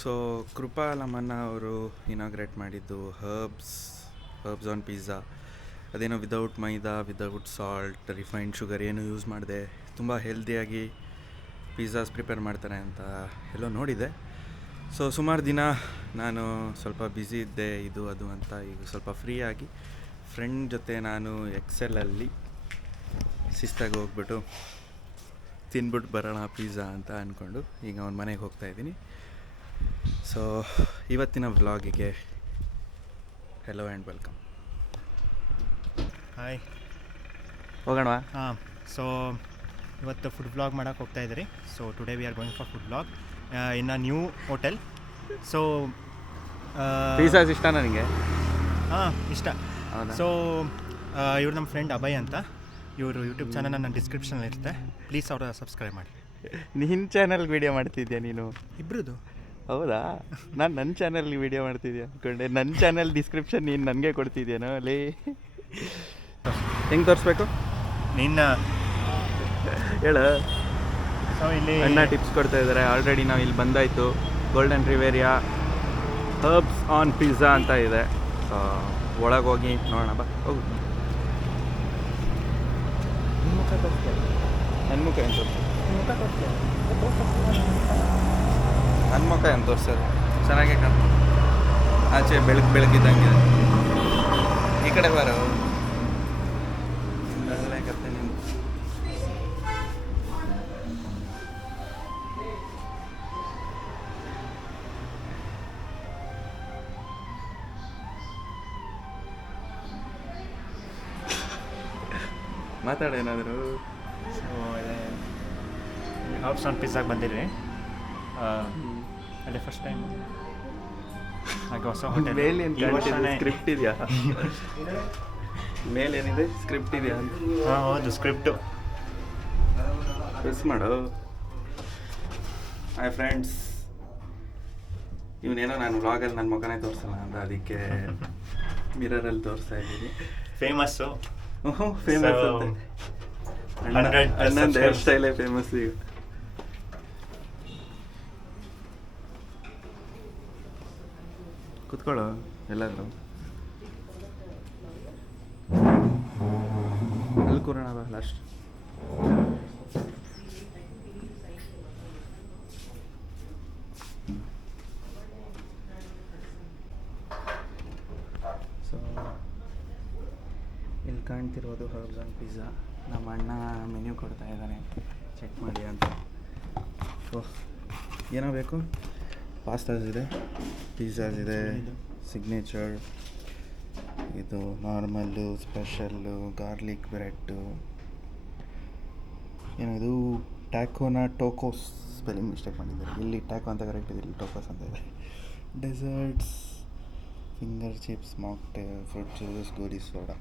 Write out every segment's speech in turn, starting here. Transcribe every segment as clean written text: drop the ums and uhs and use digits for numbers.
So ಕೃಪಾ ಲಮನ್ನ ಅವರು inaugurate ಮಾಡಿದ್ದು herbs on pizza. ಅದೇನೋ ವಿದೌಟ್ ಮೈದಾ, ವಿದೌಟ್ ಸಾಲ್ಟ್, ರಿಫೈನ್ಡ್ ಶುಗರ್ ಏನು ಯೂಸ್ ಮಾಡಿದೆ ತುಂಬ ಹೆಲ್ದಿಯಾಗಿ ಪಿಜ್ಜಾಸ್ ಪ್ರಿಪೇರ್ ಮಾಡ್ತಾರೆ ಅಂತ ಎಲ್ಲೋ ನೋಡಿದೆ. ಸೊ ಸುಮಾರು ದಿನ ನಾನು ಸ್ವಲ್ಪ ಬ್ಯುಸಿ ಇದ್ದೆ, ಇದು ಅದು ಅಂತ. ಈಗ ಸ್ವಲ್ಪ ಫ್ರೀ ಆಗಿ ಫ್ರೆಂಡ್ ಜೊತೆ ನಾನು ಎಕ್ಸೆಲಲ್ಲಿ ಶಿಸ್ತಾಗಿ ಹೋಗ್ಬಿಟ್ಟು ತಿನ್ಬಿಟ್ಟು ಬರೋಣ ಪಿಜ್ಜಾ ಅಂತ ಅಂದ್ಕೊಂಡು ಈಗ ಅವನ ಮನೆಗೆ ಹೋಗ್ತಾಯಿದ್ದೀನಿ. ಸೊ ಇವತ್ತಿನ ವ್ಲಾಗಿಗೆ ಹೆಲೋ ಆ್ಯಂಡ್ ವೆಲ್ಕಮ್. ಹಾಯ್, ಹೋಗೋಣವಾ? ಹಾಂ. ಸೊ ಇವತ್ತು ಫುಡ್ ವ್ಲಾಗ್ ಮಾಡೋಕ್ಕೆ ಹೋಗ್ತಾ ಇದ್ದೀರಿ. So today we are going for food vlog in a new hotel. So pizzas ಇಷ್ಟ ನನಗೆ. ಹಾಂ, ಇಷ್ಟ. ಹೌದಾ? ಸೊ ಇವ್ರು ನಮ್ಮ ಫ್ರೆಂಡ್ ಅಭಯ್ ಅಂತ. ಇವರು ಯೂಟ್ಯೂಬ್ ಚಾನಲ್ ನನ್ನ ಡಿಸ್ಕ್ರಿಪ್ಷನಲ್ಲಿ ಇರುತ್ತೆ, ಪ್ಲೀಸ್ ಅವರ ಸಬ್ಸ್ಕ್ರೈಬ್ ಮಾಡಿ. ನಿನ್ನ ಚಾನಲ್ಗೆ ವೀಡಿಯೋ ಮಾಡ್ತಿದ್ಯಾ ನೀನು? ಇಬ್ಬರದು. ಹೌದಾ? ನಾನು ನನ್ನ ಚಾನಲ್ಗೆ ವೀಡಿಯೋ ಮಾಡ್ತಿದ್ಯಾ ಅಂದ್ಕೊಂಡೆ. ನನ್ನ ಚಾನಲ್ ಡಿಸ್ಕ್ರಿಪ್ಷನ್ ನೀನು ನನಗೆ ಕೊಡ್ತಿದ್ಯೇನೋ ಅಲ್ಲಿ. ಹೆಂಗೆ ತೋರಿಸ್ಬೇಕು ನಿನ್ನ? ಹೇಳು. ಸೊ ಇಲ್ಲಿ ಅಣ್ಣ ಟಿಪ್ಸ್ ಕೊಡ್ತಾ ಇದ್ದಾರೆ. ಆಲ್ರೆಡಿ ನಾವು ಇಲ್ಲಿ ಬಂದಾಯಿತು. Golden riviera herbs on pizza ಅಂತ ಇದೆ. ಸೊ ಒಳಗೆ ಹೋಗಿ ನೋಡೋಣ ಬಾ. ಹೋಗು. ನನ್ನ ಮುಖ ಏನು ತೋರಿಸೋದು? ನನ್ನ ಮುಖ ಏನು ತೋರಿಸೋದು? ಚೆನ್ನಾಗೇ ಕಾಣ. ಆಚೆ ಬೆಳಕಿದ್ದಂಗೆ. ಈ ಕಡೆ ಬಾರೋ. ಕತ್ತೆ ನೀನು. ಮಾತಾಡೇನಾದರೂ? ಸೊ ಹರ್ಬ್ಸ್ ಆನ್ ಪಿಜ್ಜಾಗೆ ಬಂದಿರಿ. ಅದೇ ಫಸ್ಟ್ ಟೈಮ್ ಹಾಗೆ ಹೊಸ ಹೋಟೆಲ್. ಮೇಲೆ ಏನು ಸ್ಕ್ರಿಪ್ಟ್ ಇದೆಯಾ? ಮೇಲೇನಿದೆ ಸ್ಕ್ರಿಪ್ಟ್ ಇದೆಯಾ ಅಂತ? ಹಾಂ, ಹೌದು, ಸ್ಕ್ರಿಪ್ಟು. ಪ್ರೆಸ್ ಮಾಡು. ಹಾಯ್ ಫ್ರೆಂಡ್ಸ್, ಇವನೇನೋ ನಾನು ವ್ಲಾಗಲ್ಲಿ ನನ್ನ ಮುಖನೇ ತೋರಿಸಲ್ಲ ಅಂತ ಅದಕ್ಕೆ ಮಿರರಲ್ಲಿ ತೋರಿಸ್ತಾ ಇದ್ದೀನಿ. ಫೇಮಸ್ಸು. ಫೇಮಸ್ ಅಂತ ಅಣ್ಣಂದು ಹೇರ್ ಸ್ಟೈಲೇ ಫೇಮಸ್ ಈಗ. ಕುತ್ಕೊಳ್ಳೋ ಎಲ್ಲಾದರೂ. ಅಲ್ಲಿ ಕೂರೋಣ ಬಾ ಲಾಸ್ಟ್. ಸೊ ಇಲ್ಲಿ ಕಾಣ್ತಿರೋದು ಹರ್ಬ್ಸ್ ಆನ್ ಪಿಜ್ಜಾ. ನಮ್ಮ ಅಣ್ಣ ಮೆನ್ಯೂ ಕೊಡ್ತಾ ಇದ್ದಾನೆ, ಚೆಕ್ ಮಾಡಿ ಅಂತ. ಸೊ ಏನೋ ಬೇಕು? ಪಾಸ್ತಾಸ್ ಇದೆ, ಪಿಜ್ಜಾಸ್ ಇದೆ, ಸಿಗ್ನೇಚರ್, ಇದು ನಾರ್ಮಲ್ಲು, ಸ್ಪೆಷಲ್ಲು, ಗಾರ್ಲಿಕ್ ಬ್ರೆಡ್ಡು, ಏನೋ ಇದು ಟ್ಯಾಕೋನ ಟೋಕೋಸ್. ಸ್ಪೆಲ್ಲಿಂಗ್ ಮಿಸ್ಟೇಕ್ ಮಾಡಿದ್ದಾರೆ. ಇಲ್ಲಿ ಟ್ಯಾಕೋ ಅಂತ ಕರೆಕ್ಟ್ ಇದೆ, ಇಲ್ಲಿ ಟೋಕೋಸ್ ಅಂತ ಇದೆ. Deserts, finger chips, mocktail, fruit juice, ಗೋಲಿ ಸೋಡಾ.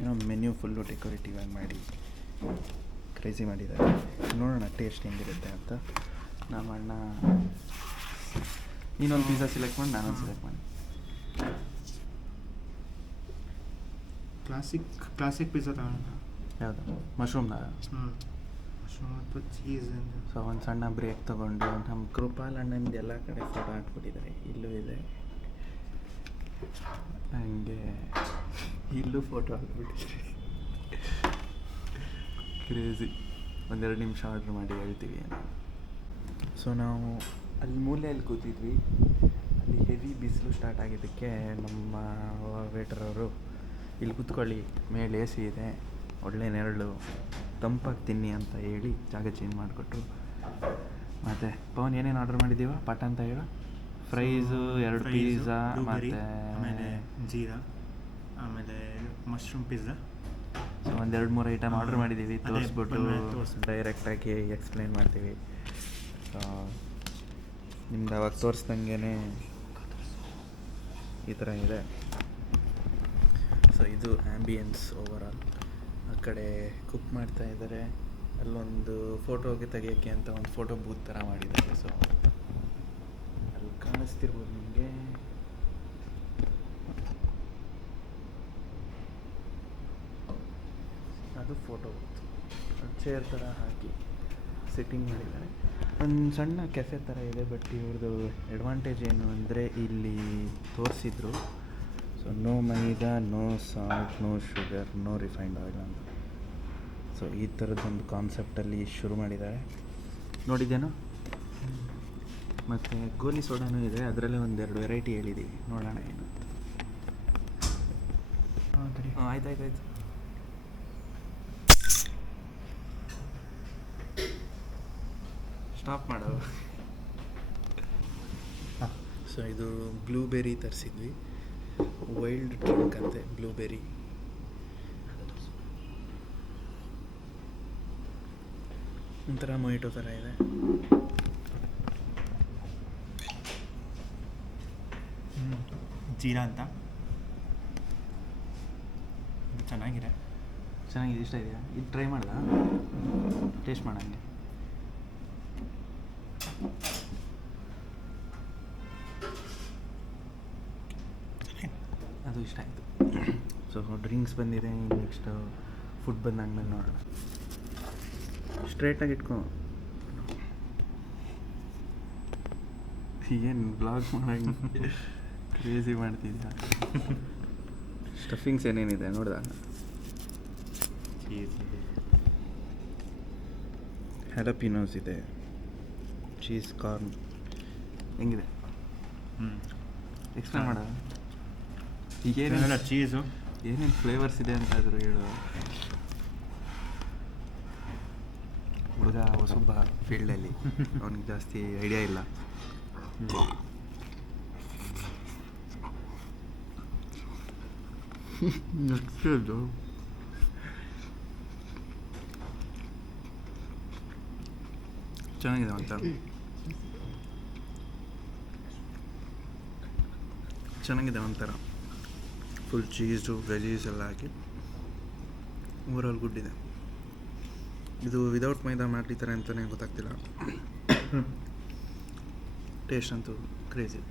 ಏನೋ ಮೆನ್ಯೂ ಫುಲ್ಲು ಡೆಕೋರೇಟಿವ್ ಆಗಿ ಮಾಡಿ ಕ್ರೇಜಿ ಮಾಡಿದ್ದಾರೆ. ನೋಡೋಣ ಟೇಸ್ಟ್ ಹೆಂಗಿರುತ್ತೆ ಅಂತ. ನಮ್ಮ ಅಣ್ಣ ನೀನೊಂದು ಪಿಜ್ಜಾ ಸೆಲೆಕ್ಟ್ ಮಾಡಿ, ನಾನೊಂದು ಸೆಲೆಕ್ಟ್ ಮಾಡಿ. ಕ್ಲಾಸಿಕ್ ಪಿಜ್ಜಾ ತಗೋಣ. ಯಾವುದು? ಮಶ್ರೂಮ್ನ? ಮಶ್ರೂಮ್ ಮತ್ತು ಚೀಸ್. ಸೊ ಒಂದು ಸಣ್ಣ ಬ್ರೇಕ್ ತೊಗೊಂಡು ನಮ್ಮ ಕೃಪಾಲ್ ಅಣ್ಣಂದು ಎಲ್ಲ ಕಡೆ ಫೋಟೋ ಹಾಕ್ಬಿಟ್ಟಿದ್ದಾರೆ. ಇಲ್ಲೂ ಇದೆ, ಹಂಗೆ ಇಲ್ಲೂ ಫೋಟೋ ಹಾಕ್ಬಿಟ್ಟಿದ್ದಾರೆ. ಕ್ರೇಜಿ. ಒಂದೆರಡು ನಿಮಿಷ ಆರ್ಡ್ರ್ ಮಾಡಿ ಹೇಳ್ತೀವಿ. ಸೊ ನಾವು ಅಲ್ಲಿ ಮೂಲೆಯಲ್ಲಿ ಕೂತಿದ್ವಿ. ಅಲ್ಲಿ ಹೆವಿ ಬಿಸಿಲು ಸ್ಟಾರ್ಟ್ ಆಗಿದ್ದಕ್ಕೆ ನಮ್ಮ ವೇಟರ್ ಅವರು ಇಲ್ಲಿ ಕೂತ್ಕೊಳ್ಳಿ, ಮೇಲೆ ಎ ಸಿ ಇದೆ, ಒಳ್ಳೆ ನೆರಳು, ತಂಪಾಗಿ ತಿನ್ನಿ ಅಂತ ಹೇಳಿ ಜಾಗ ಚೇಂಜ್ ಮಾಡಿಕೊಟ್ರು. ಮತ್ತು ಪವನ್ ಏನೇನು ಆರ್ಡ್ರ್ ಮಾಡಿದ್ದೀವ ಪಾಠ ಅಂತ ಹೇಳು? ಫ್ರೈಸು, 2 ಪಿಜ್ಜಾ, ಮತ್ತು ಆಮೇಲೆ ಜೀರಾ, ಆಮೇಲೆ mushroom pizza. So 1-2-3 item order ಮಾಡಿದ್ದೀವಿ. ತೋರಿಸ್ಬಿಟ್ಟು ಡೈರೆಕ್ಟಾಗಿ ಎಕ್ಸ್ಪ್ಲೈನ್ ಮಾಡ್ತೀವಿ. ಸೊ ನಿಮ್ದು ಅವಾಗ ತೋರಿಸ್ದಂಗೆ ಈ ಥರ ಇದೆ. ಸೊ ಇದು ಆ್ಯಂಬಿಯನ್ಸ್ ಓವರಾಲ್. ಆ ಕಡೆ ಕುಕ್ ಮಾಡ್ತಾ ಇದ್ದಾರೆ. ಅಲ್ಲೊಂದು ಫೋಟೋಗೆ ತೆಗಿಯೋಕ್ಕೆ ಅಂತ ಒಂದು ಫೋಟೋ ಬೂತ್ ಥರ ಮಾಡಿದ್ದಾರೆ. ಸೊ ಅಲ್ಲಿ ಕಾಣಿಸ್ತಿರ್ಬೋದು ನಿಮಗೆ. ಅದು ಫೋಟೋ ಬೂತ್. ಚೇರ್ ಥರ ಹಾಕಿ ಸೆಟ್ಟಿಂಗ್ ಮಾಡಿದ್ದಾರೆ. ಒಂದು ಸಣ್ಣ ಕೆಫೆ ಥರ ಇದೆ. ಬಟ್ ಇವ್ರದ್ದು ಅಡ್ವಾಂಟೇಜ್ ಏನು ಅಂದರೆ ಇಲ್ಲಿ ತೋರಿಸಿದ್ರು, so no maida, no salt, no sugar, no refined oil ಅಂತ. ಸೊ ಈ ಥರದ್ದೊಂದು ಕಾನ್ಸೆಪ್ಟಲ್ಲಿ ಶುರು ಮಾಡಿದ್ದಾರೆ. ನೋಡಿದ್ದೇನೋ. ಮತ್ತು ಗೋಲಿ ಸೋಡಾನೂ ಇದೆ, ಅದರಲ್ಲೇ ಒಂದೆರಡು ವೆರೈಟಿ ಹೇಳಿದ್ದೀವಿ, ನೋಡೋಣ ಏನು ಅಂತ. ಆಯ್ತು. ಸ್ಟಾಪ್ ಮಾಡು. ಸೊ ಇದು ಬ್ಲೂಬೆರಿ ತರಿಸಿದ್ವಿ, ವೈಲ್ಡ್ ಡ್ರಿಂಕ್ ಅಂತೆ ಬ್ಲೂಬೆರಿ. ಒಂಥರ ಮೊಯಿಟೋ ಥರ ಇದೆ. ಜೀರಾ ಅಂತ ಇದು ಚೆನ್ನಾಗಿದೆ, ಇಷ್ಟ ಇದೆಯಾ? ಇದು ಟ್ರೈ ಮಾಡ್ದ, ಟೇಸ್ಟ್ ಮಾಡಂಗೆ. ಅದು ಇಷ್ಟ ಆಯಿತು. ಸೊ ಡ್ರಿಂಕ್ಸ್ ಬಂದಿದೆ, ನೆಕ್ಸ್ಟ್ ಫುಡ್ ಬಂದಾದ್ಮೇಲೆ ನೋಡೋಣ. ಸ್ಟ್ರೇಟಾಗಿ ಇಟ್ಕೊ. ಏನು ಬ್ಲಾಗ್ ಮಾಡಂಗೆ ಕ್ರೇಜಿ ಮಾಡ್ತಿದ್ಯಾ? ಸ್ಟಫಿಂಗ್ಸ್ ಏನೇನಿದೆ ನೋಡ್ದ? ಹ್ಯಾಲಪಿನೋಸ್ ಇದೆ, ಚೀಸ್ ಕಾರ್ನ್. ಹೆಂಗಿದೆ? ಎಕ್ಸ್ಪ್ಲೇನ್ ಮಾಡ. ಏನೆಲ್ಲ ಚೀಸು, ಏನೇನು ಫ್ಲೇವರ್ಸ್ ಇದೆ ಅಂತ ಆದರೂ ಹೇಳು. ಹುಡುಗ ಹೊಸೊಬ್ಬ ಫೀಲ್ಡಲ್ಲಿ, ಅವನಿಗೆ ಜಾಸ್ತಿ ಐಡಿಯಾ ಇಲ್ಲ. ಚೆನ್ನಾಗಿದೆ ಅಂತ, ಚೆನ್ನಾಗಿದೆ ಒಂಥರ. ಫುಲ್ ಚೀಸು ವೆಜೀಸ್ ಎಲ್ಲ ಹಾಕಿ ಓವರಾಲ್ ಗುಡ್ ಇದೆ. ಇದು ವಿದೌಟ್ ಮೈದಾ ಮಾಡಿರ್ತಾರೆ ಅಂತಲೇ ಗೊತ್ತಾಗ್ತಿಲ್ಲ. ಟೇಸ್ಟ್ ಅಂತೂ ಕ್ರೇಜಿ.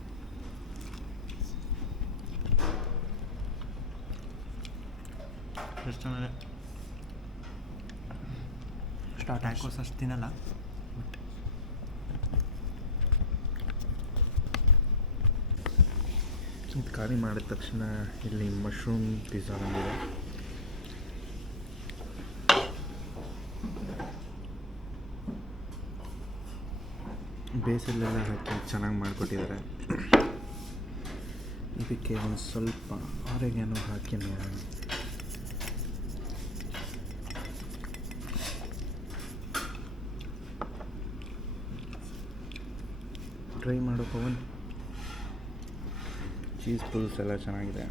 ಎಷ್ಟು ಚೆನ್ನಾಗಿದೆ. ಟ್ಯಾಕೋಸ್ ಅಷ್ಟು ತಿನ್ನಲ್ಲ, ಬಟ್ ಇದು ಖಾಲಿ ಮಾಡಿದ ತಕ್ಷಣ ಇಲ್ಲಿ ಮಶ್ರೂಮ್ ಪಿಜ್ಜಾ ಬಂದಿದೆ. ಬೇಸಲ್ಲೆಲ್ಲ ಹಾಕಿ ಚೆನ್ನಾಗಿ ಮಾಡಿಕೊಟ್ಟಿದ್ದಾರೆ. ಇದಕ್ಕೆ ಒಂದು ಸ್ವಲ್ಪ ಆರೆಗೇನೋ ಹಾಕಿ ನೋಡೋಣ. ಟ್ರೈ ಮಾಡೋ ಪವನ್. ಚೀಸ್ ಪುಲ್ಸ್ ಎಲ್ಲ ಚೆನ್ನಾಗಿದೆ.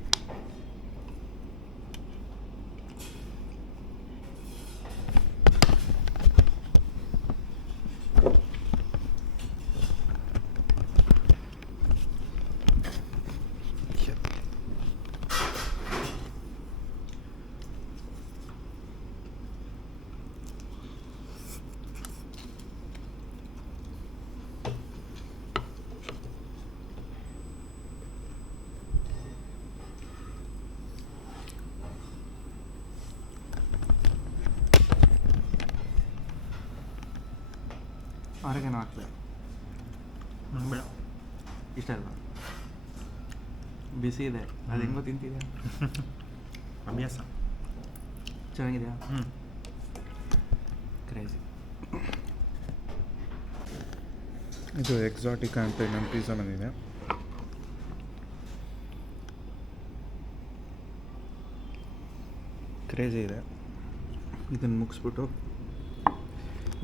ಆರೆಗೇನೋ ಹಾಕ್ತದೆ, ಬೇಡ, ಇಷ್ಟ ಅಲ್ವಾ? ಬಿಸಿ ಇದೆ, ಅದು ಹೆಂಗೋ ತಿಂತಿದೆ. ಅಭ್ಯಾಸ ಚೆನ್ನಾಗಿದೆಯಾ? ಕ್ರೇಜಿ. ಇದು ಎಕ್ಸಾಟಿಕಾ ಅಂತ ಇನ್ನೊಂದು ಪಿಜ್ಜಾ ಬಂದಿದೆ. ಕ್ರೇಜಿ ಇದೆ. ಇದನ್ನು ಮುಗಿಸ್ಬಿಟ್ಟು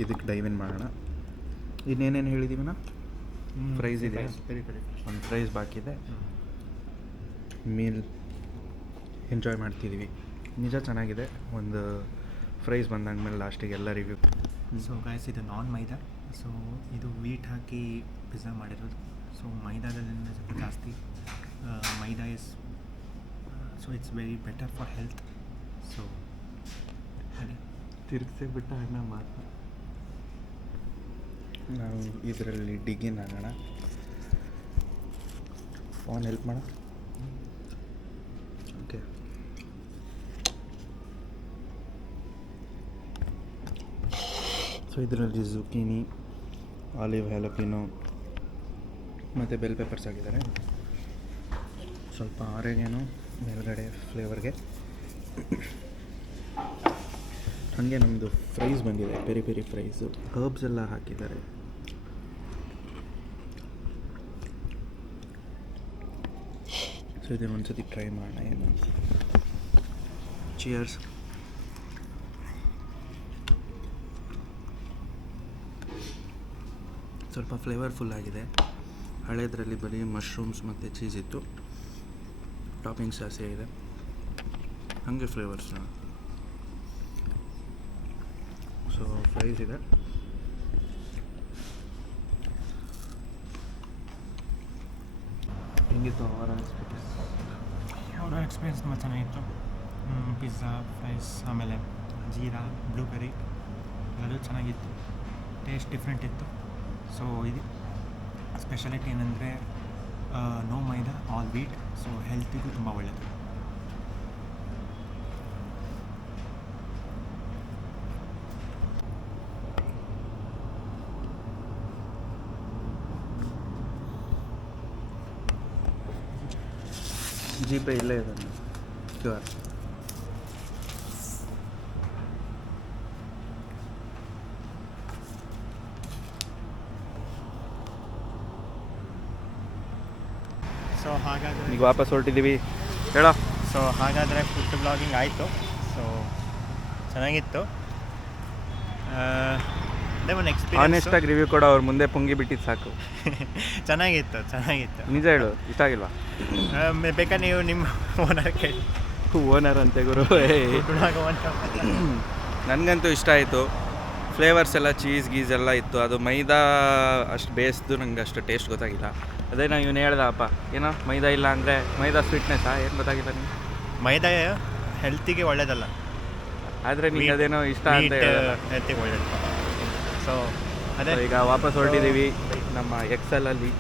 ಇದಕ್ಕೆ ಡೈವ್ ಇನ್ ಮಾಡೋಣ. ಇನ್ನೇನೇನು ಹೇಳಿದ್ದೀವಿನ? ಪ್ರೈಸ್ ಇದೆ, ಒಂದು ಪ್ರೈಸ್ ಬಾಕಿ ಇದೆ. ಮೀಲ್ ಎಂಜಾಯ್ ಮಾಡ್ತಿದ್ದೀವಿ, ನಿಜ ಚೆನ್ನಾಗಿದೆ. ಒಂದು ಪ್ರೈಸ್ ಬಂದಾದ್ಮೇಲೆ ಲಾಸ್ಟಿಗೆ ಎಲ್ಲ ರಿವ್ಯೂ. ಸೊ ಗೈಸ್, ಇದು ನಾನ್ ಮೈದಾ. ಸೊ ಇದು ವೀಟ್ ಹಾಕಿ ಪಿಜ್ಜಾ ಮಾಡಿರೋದು. ಸೊ ಮೈದಾದಿಂದ ಸ್ವಲ್ಪ ಜಾಸ್ತಿ maida is so it's very better for health. So ಅದೇ ತಿರುಗಿಸೇ ಬಿಟ್ಟು ಅಣ್ಣ ಮಾತು. ನಾವು ಇದರಲ್ಲಿ ಡಿಗಿನ್ ಆಗೋಣ. ಫೋನ್ ಹೆಲ್ಪ್ ಮಾಡ. ಓಕೆ, ಸೊ ಇದರಲ್ಲಿ ಜುಕೀನಿ, ಆಲಿವ್ ಹ್ಯಾಲಪಿನೋ ಮತ್ತು ಬೆಲ್ ಪೆಪ್ಪರ್ಸ್ ಹಾಕಿದ್ದಾರೆ. ಸ್ವಲ್ಪ ಆರೆಗೇನು ಮೇಲ್ಗಡೆ ಫ್ಲೇವರ್ಗೆ. ಹಾಗೆ ನಮ್ಮದು ಫ್ರೈಸ್ ಬಂದಿದೆ, ಪೆರಿ ಪೆರಿ ಫ್ರೈಸು, ಹರ್ಬ್ಸ್ ಎಲ್ಲ ಹಾಕಿದ್ದಾರೆ. ಸೊ ಇದನ್ನು ಒಂದ್ಸತಿ ಟ್ರೈ ಮಾಡೋಣ ಏನು. ಚಿಯರ್ಸ್. ಸ್ವಲ್ಪ ಫ್ಲೇವರ್ಫುಲ್ ಆಗಿದೆ. ಹಳೇದರಲ್ಲಿ ಬರೀ ಮಶ್ರೂಮ್ಸ್ ಮತ್ತು ಚೀಸ್ ಇತ್ತು, ಟಾಪಿಂಗ್ಸ್ ಜಾಸ್ತಿ ಆಗಿದೆ. ಹಾಗೆ ಫ್ಲೇವರ್ಸ್. ಸೊ ಫ್ರೈಸ್ ಇದೆ. ಹೆಂಗಿತ್ತು ಅವರ ಎಕ್ಸ್ಪೀರಿಯನ್ಸ್ ತುಂಬ ಚೆನ್ನಾಗಿತ್ತು. ಪಿಜ್ಜಾ, ಫ್ರೈಸ್, ಆಮೇಲೆ ಜೀರಾ, ಬ್ಲೂಬೆರಿ ಎಲ್ಲರೂ ಚೆನ್ನಾಗಿತ್ತು. ಟೇಸ್ಟ್ ಡಿಫ್ರೆಂಟ್ ಇತ್ತು. ಸೊ ಇದು ಸ್ಪೆಷಾಲಿಟಿ ಏನಂದರೆ ನೋ ಮೈದಾ, ಆಲ್ ವೀಟ್. ಸೊ ಹೆಲ್ತಿಗೂ ತುಂಬ ಒಳ್ಳೆಯದು. ಜಿ-ಪೇ ಇಲ್ಲೇ ಇದೆ QR. ಸೊ ಹಾಗಾದರೆ ಈಗ ವಾಪಸ್ ಹೊರಟಿದ್ದೀವಿ. ಹೇಳೋ. ಸೊ ಹಾಗಾದರೆ ಫುಡ್ ಬ್ಲಾಗಿಂಗ್ ಆಯಿತು. ಸೊ ಚೆನ್ನಾಗಿತ್ತು. ಅದೇ ಒಂದು ಎಕ್ಸ್ಪೀರಿಯನ್ಸ್. ಆನೆಸ್ಟಾಗಿ ರಿವ್ಯೂ ಕೊಡೋ, ಅವ್ರ ಮುಂದೆ ಪುಂಗಿ ಬಿಟ್ಟಿದ್ದು ಸಾಕು. ಚೆನ್ನಾಗಿತ್ತು. ನಿಜ ಹೇಳು, ಇಷ್ಟ ಆಗಿಲ್ವಾ? ಬೇಕಾದ್ರೆ ನೀವು ನಿಮ್ಮ ಓನರ್ ಕೇಳಿ. ಓನರ್ ಅಂತೆ ಗುರು. ನನಗಂತೂ ಇಷ್ಟ ಆಯಿತು. ಫ್ಲೇವರ್ಸ್ ಎಲ್ಲ ಚೀಸ್ ಗೀಸ್ ಎಲ್ಲ ಇತ್ತು. ಅದು ಮೈದಾ ಅಷ್ಟು ಬೇಯಿಸ್ದು ನಂಗೆ ಅಷ್ಟು ಟೇಸ್ಟ್ ಗೊತ್ತಾಗಿಲ್ಲ. ಅದೇ ನಾನು ಇವನು ಹೇಳ್ದಪ್ಪ, ಏನೋ ಮೈದಾ ಇಲ್ಲ ಅಂದರೆ ಮೈದಾ ಸ್ವೀಟ್ನೆಸ್ಸಾ ಏನು ಗೊತ್ತಾಗಿಲ್ಲ ನಿಮ್ಗೆ? ಮೈದಾ ಹೆಲ್ತಿಗೆ ಒಳ್ಳೇದಲ್ಲ, ಆದರೆ ನಿಂಗೆ ಅದೇನೋ ಇಷ್ಟ ಅಂತ ಹೆಲ್ತಿಗೆ ಒಳ್ಳೇದು. ಸೊ ಅದೇ ಈಗ ವಾಪಸ್ ಹೊರಟಿದ್ದೀವಿ ನಮ್ಮ XL ಅಲ್ಲಿ.